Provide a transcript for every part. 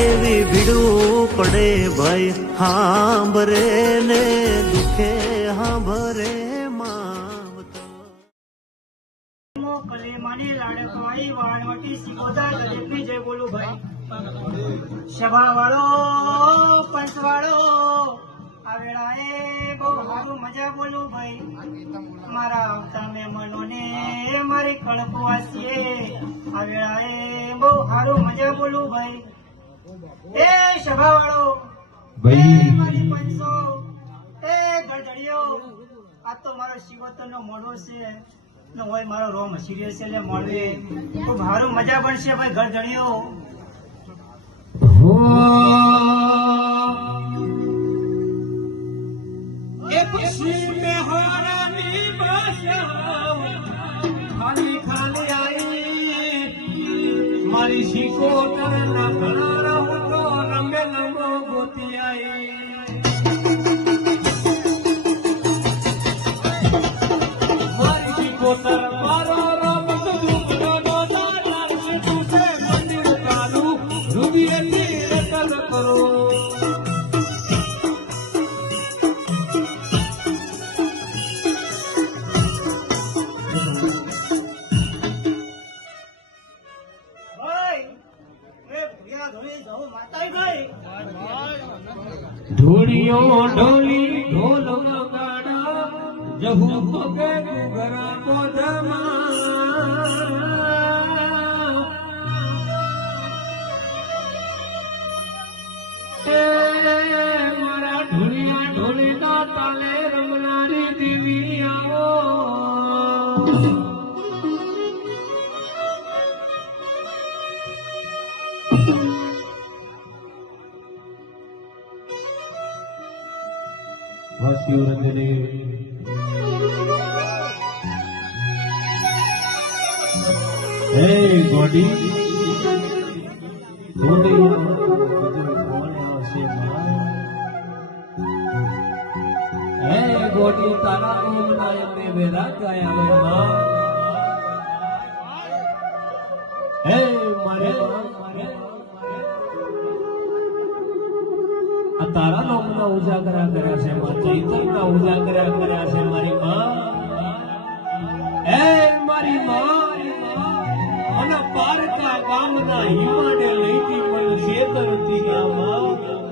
એવી ભીડું પડે ભાઈ હાંભરે ને દુખે હાંભરે માવતર. મોકલે મને લાડકવાઈ વાળવટી સિકોદા દરેકની જય બોલું ભાઈ. સભા પંચવાળો પંચ વાળો આ વેળાએ બહુ સારું મજા બોલું ભાઈ. મારા આવતા મહેમાનોને મારી કળપવાસીએ આ વેળાએ બહુ સારું મજા બોલું ભાઈ. એ સભા વાળો એ મારી પંચો એ ગળદડિયો આ તો મારો શિવતરનો મોઢો છે ને હોય મારો રોમ સિરિયસ એટલે મળે મજા પડશે ભાઈ જણિયો ખાલી મારી શીખો ઘણા ભાઈ ઢોલી ઢોલ ગાડા જહુ પગે ઘરા કોધમાં વાસીઓને હે ગોડી. ગોડી હે ગોડી તારા ઓમ નાય મે વેરા ગયા વે માં હે મારે તારા નામના ઉજાગરા કર્યા છે માં ચૈતનના ઉજાગરા કર્યા છે મારી માં. એ મારી માં, અને પારકા ગામના હિમાને લઈતી મને શેતરતી ગામમાં.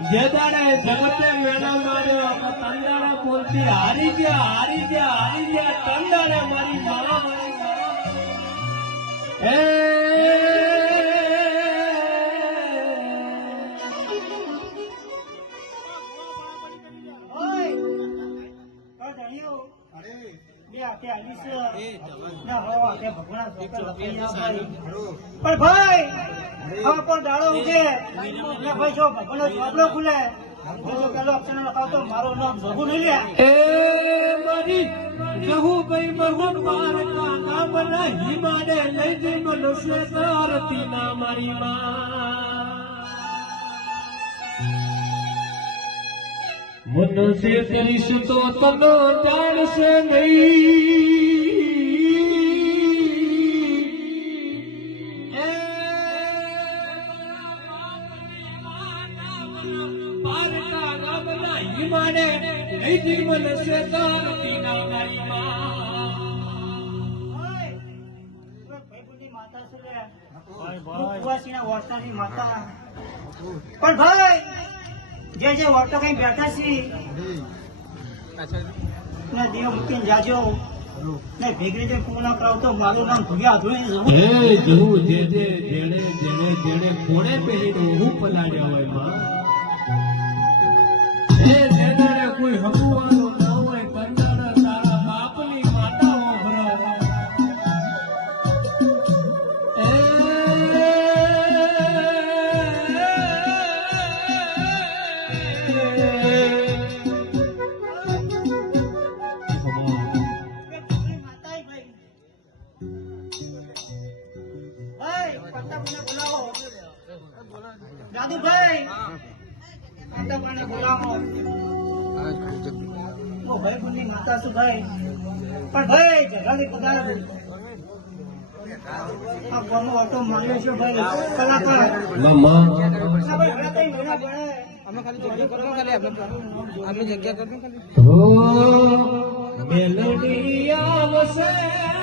જે દાડે જગતે મેળા માર્યો તંદારા બોલતી, હારી ગયા હારી ગયા હારી ગયા તંદારે મારી મા એ પણ ભાઈ હવે પણ દાડો ઉગે. ભાઈ જો ભગવાનનો ચોપડો ખુલે. પેલો અક્ષર લખાવતો મારું નામ જોગું નહીં લે. એ મારી જહુ ભાઈ મહુ પાર કા નામ નહીં લઈ જઈ મનુષ્ય તારતી ના મારી માં મનુષ્ય કરીશ તો તનો જાણશે નહીં પારકા ગામના હિમાને લઈ જઈ મનુષ્ય તારતી ના મારી માં ઓય, ભાઈબંધની માતા છે. ઉપવાસીના વર્તાની માતા પણ ભાઈ જે જે ઓટો કઈ બેઠા છે ને દેવ મૂકીને જાજો. ને ભેગરી જે પૂર્ણ કરાવતો મારું નામ ભૂગ્યા અધૂરી હે જવું જે જે જેણે જેણે જેણે કોણે પહેરીને હું પલાડ્યા હોયમાં દાદુભાઈ માતાભાઈને માતા છું ભાઈ? પણ ભાઈ જગાની પગાર ઓટો માંગ્યો છે ભાઈ કલાકાર. મામા આ ભાઈ ઘણા કઈ મહિના ભણે હો મેલડી આવશે રે આવશે.